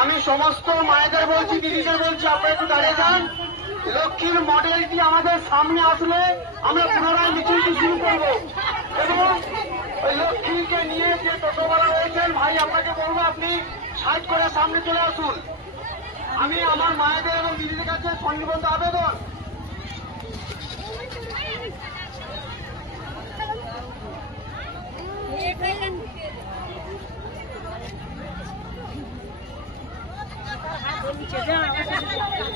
আমি সমস্ত মায়েদের বলছি, দিদিদের বলছি, আপনারা একটু দাঁড়িয়ে যান। লক্ষ্মীর মডেলটি আমাদের সামনে আসলে আমরা পুনরায় মিছিলটি শুরু করব। এবং ওই লক্ষ্মীকে নিয়ে যে টোটোওয়ালা রয়েছেন, ভাই, আপনাকে বলব, আপনি সাইড করে সামনে চলে আসুন। আমি আমার মায়েদের এবং দিদিদের কাছে সন্নিবদ্ধ আবেদন। 你这样，